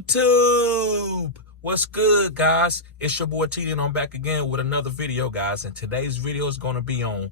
YouTube. What's good, guys? It's your boy TD, and I'm back again with another video, guys. And today's video is going to be on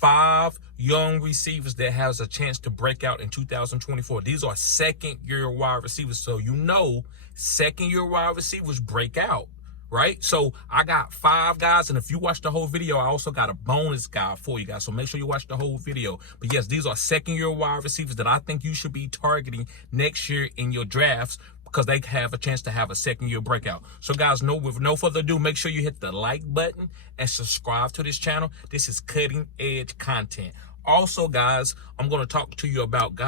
5 young receivers that has a chance to break out in 2024. These are second-year wide receivers, so you know second-year wide receivers break out, right? So I got 5 guys, and if you watch the whole video, I also got a bonus guy for you guys, so make sure you watch the whole video. But yes, these are second-year wide receivers that I think you should be targeting next year in your drafts, because they have a chance to have a second-year breakout. So guys, with no further ado, make sure you hit the like button and subscribe to this channel. This is cutting-edge content. Also, guys, I'm going to talk to you about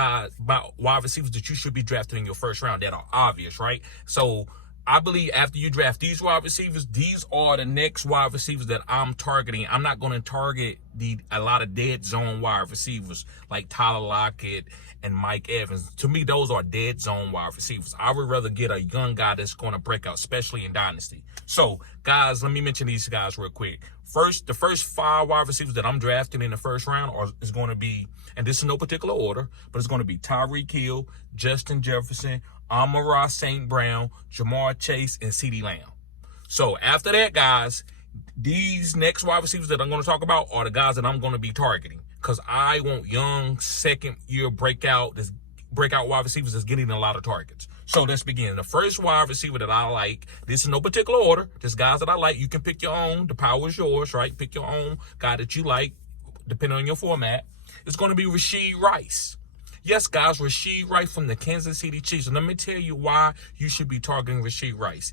wide receivers that you should be drafting in your first round that are obvious, right? So I believe after you draft these wide receivers, these are the next wide receivers that I'm targeting. I'm not going to target a lot of dead zone wide receivers like Tyler Lockett and Mike Evans. To me, those are dead zone wide receivers. I would rather get a young guy that's going to break out, especially in Dynasty. So, guys, let me mention these guys real quick. The first 5 wide receivers that I'm drafting in the first round is going to be, and this is no particular order, but it's going to be Tyreek Hill, Justin Jefferson, Amon-Ra St. Brown, Jamar Chase, and CeeDee Lamb. So after that, guys, these next wide receivers that I'm going to talk about are the guys that I'm going to be targeting, because I want young second-year breakout wide receivers that's getting a lot of targets. So let's begin. The first wide receiver that I like, this is no particular order, just guys that I like. You can pick your own. The power is yours, right? Pick your own guy that you like, depending on your format. It's going to be Rasheed Rice. Yes, guys, Rasheed Rice from the Kansas City Chiefs. And let me tell you why you should be targeting Rasheed Rice.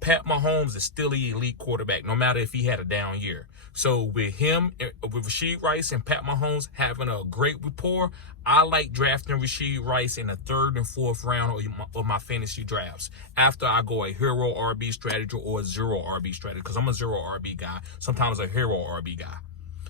Pat Mahomes is still an elite quarterback, no matter if he had a down year. So with Rasheed Rice and Pat Mahomes having a great rapport, I like drafting Rasheed Rice in the 3rd and 4th round of my fantasy drafts after I go a hero RB strategy or a 0 RB strategy, because I'm a 0 RB guy, sometimes a hero RB guy.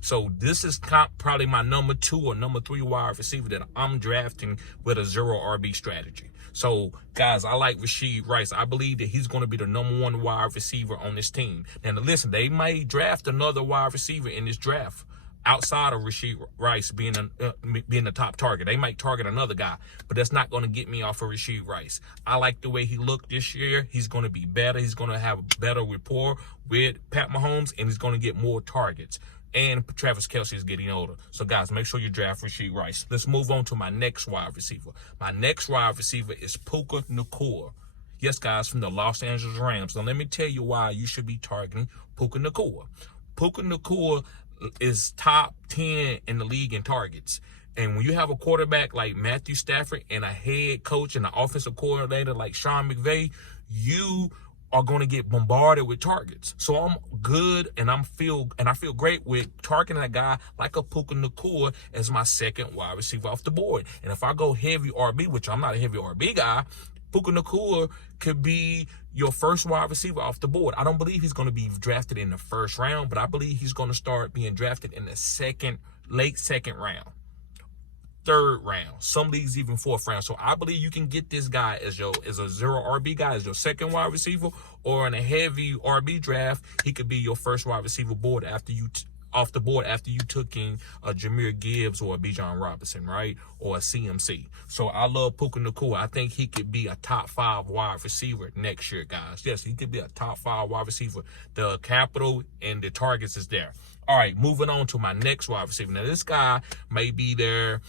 So this is probably my number 2 or number 3 wide receiver that I'm drafting with a 0 RB strategy. So, guys, I like Rasheed Rice. I believe that he's going to be the number 1 wide receiver on this team. Now, listen, they may draft another wide receiver in this draft outside of Rasheed Rice being the top target. They might target another guy, but that's not going to get me off of Rasheed Rice. I like the way he looked this year. He's going to be better. He's going to have a better rapport with Pat Mahomes, and he's going to get more targets. And Travis Kelce is getting older. So, guys, make sure you draft Rasheed Rice. Let's move on to my next wide receiver. My next wide receiver is Puka Ngata. Yes, guys, from the Los Angeles Rams. Now, let me tell you why you should be targeting Puka Ngata. Puka Ngata is top 10 in the league in targets. And when you have a quarterback like Matthew Stafford and a head coach and an offensive coordinator like Sean McVay, you are going to get bombarded with targets. So I'm good, and I feel great with targeting a guy like a Puka Ngata as my second wide receiver off the board. And if I go heavy RB, which I'm not a heavy RB guy, Puka Ngata could be your first wide receiver off the board. I don't believe he's going to be drafted in the first round, but I believe he's going to start being drafted in the late second round, 3rd round, some leagues even 4th round. So I believe you can get this guy as a 0 RB guy, as your second wide receiver, or in a heavy RB draft, he could be your first wide receiver off the board after you took in a Jahmyr Gibbs or a Bijan Robinson, right? Or a CMC. So I love Puka Ngata. I think he could be a top 5 wide receiver next year, guys. Yes, he could be a top 5 wide receiver. The capital and the targets is there. All right, moving on to my next wide receiver. Now, this guy may be there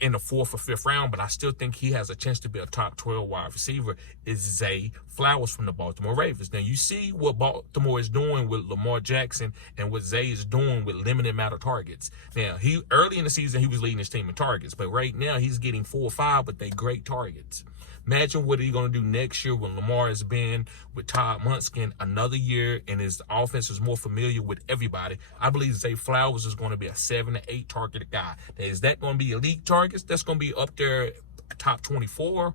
in the 4th or 5th round, but I still think he has a chance to be a top 12 wide receiver, is Zay Flowers from the Baltimore Ravens. Now, you see what Baltimore is doing with Lamar Jackson and what Zay is doing with limited amount of targets. Now, early in the season, he was leading his team in targets, but right now he's getting 4 or 5, but they're great targets. Imagine what he's going to do next year when Lamar has been with Todd Munskin another year and his offense is more familiar with everybody. I believe Zay Flowers is going to be a 7 to 8 targeted guy. Now, is that going to be elite targets? That's going to be up there top 24.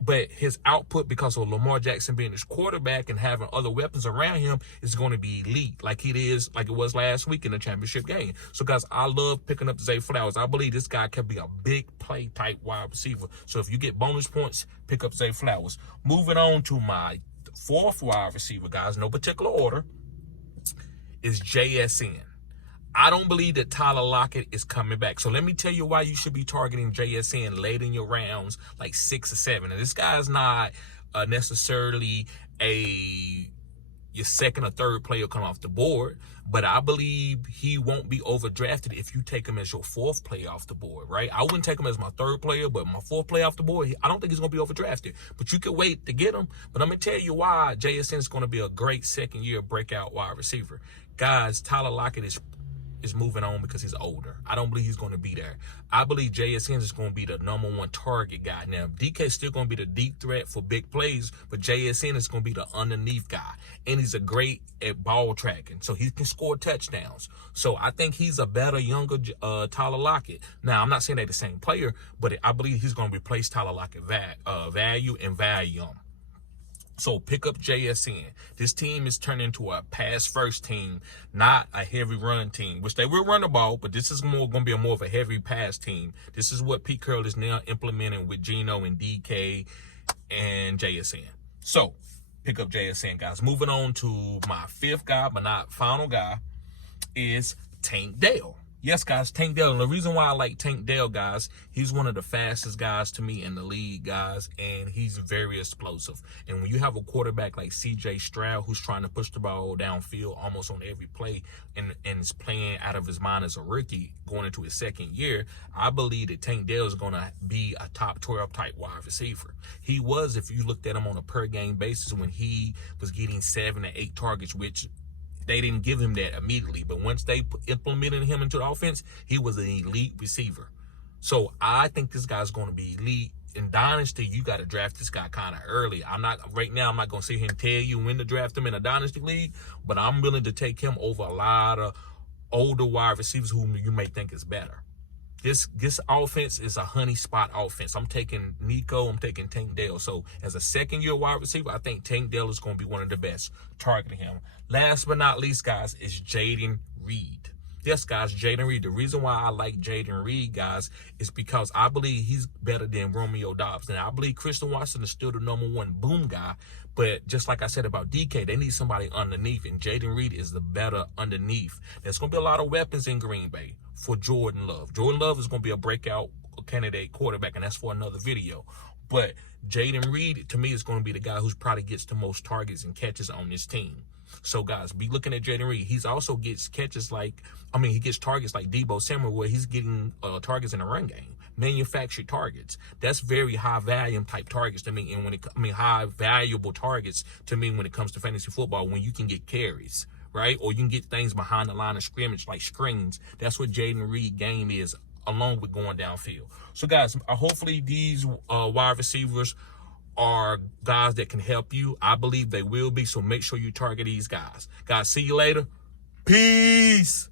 But his output, because of Lamar Jackson being his quarterback and having other weapons around him, is going to be elite, like it was last week in the championship game. So, guys, I love picking up Zay Flowers. I believe this guy can be a big play type wide receiver. So if you get bonus points, pick up Zay Flowers. Moving on to my 4th wide receiver, guys, no particular order, is JSN. I don't believe that Tyler Lockett is coming back. So let me tell you why you should be targeting JSN late in your rounds, like 6 or 7. And this guy's not necessarily your second or third player come off the board, but I believe he won't be overdrafted if you take him as your 4th player off the board, right? I wouldn't take him as my 3rd player, but my 4th player off the board, I don't think he's going to be overdrafted. But you can wait to get him. But I'm going to tell you why JSN is going to be a great 2nd-year breakout wide receiver. Guys, Tyler Lockett is moving on because he's older. I don't believe he's going to be there. I believe JSN is going to be the #1 target guy. Now, DK is still going to be the deep threat for big plays, but JSN is going to be the underneath guy. And he's a great at ball tracking, so he can score touchdowns. So I think he's a better, younger Tyler Lockett. Now, I'm not saying they're the same player, but I believe he's going to replace Tyler Lockett value and volume. So pick up JSN. This team is turning into a pass-first team, not a heavy run team, which they will run the ball, but this is going to be more of a heavy pass team. This is what Pete Carroll is now implementing with Geno and DK and JSN. So pick up JSN, guys. Moving on to my 5th guy, but not final guy, is Tank Dell. Yes, guys, Tank Dell. And the reason why I like Tank Dell, guys, he's one of the fastest guys to me in the league, guys, and he's very explosive. And when you have a quarterback like C.J. Stroud, who's trying to push the ball downfield almost on every play and is playing out of his mind as a rookie going into his 2nd year, I believe that Tank Dell is going to be a top 12 type wide receiver. He was, if you looked at him on a per-game basis, when he was getting 7 to 8 targets, which they didn't give him that immediately, but once they implemented him into the offense, he was an elite receiver. So I think this guy's going to be elite. In Dynasty, you got to draft this guy kind of early. Right now, I'm not going to sit here and tell you when to draft him in a Dynasty league, but I'm willing to take him over a lot of older wide receivers who you may think is better. This offense is a honey spot offense. I'm taking Nico. I'm taking Tank Dell. So as a 2nd-year wide receiver, I think Tank Dell is going to be one of the best targeting him. Last but not least, guys, is Jayden Reed. Yes, guys, Jayden Reed. The reason why I like Jayden Reed, guys, is because I believe he's better than Romeo Doubs. And I believe Christian Watson is still the #1 boom guy. But just like I said about DK, they need somebody underneath. And Jayden Reed is the better underneath. There's going to be a lot of weapons in Green Bay for Jordan Love. Jordan Love is going to be a breakout candidate quarterback, and that's for another video. But Jayden Reed, to me, is going to be the guy who's probably gets the most targets and catches on this team. So, guys, be looking at Jayden Reed. He's also gets catches he gets targets like Deebo Samuel, where he's getting targets in the run game, manufactured targets. That's very high volume type targets to me. And high valuable targets to me when it comes to fantasy football, when you can get carries, right? Or you can get things behind the line of scrimmage like screens. That's what Jayden Reed game is, along with going downfield. So, guys, hopefully these wide receivers are guys that can help you. I believe they will be, so make sure you target these guys. Guys, see you later. Peace.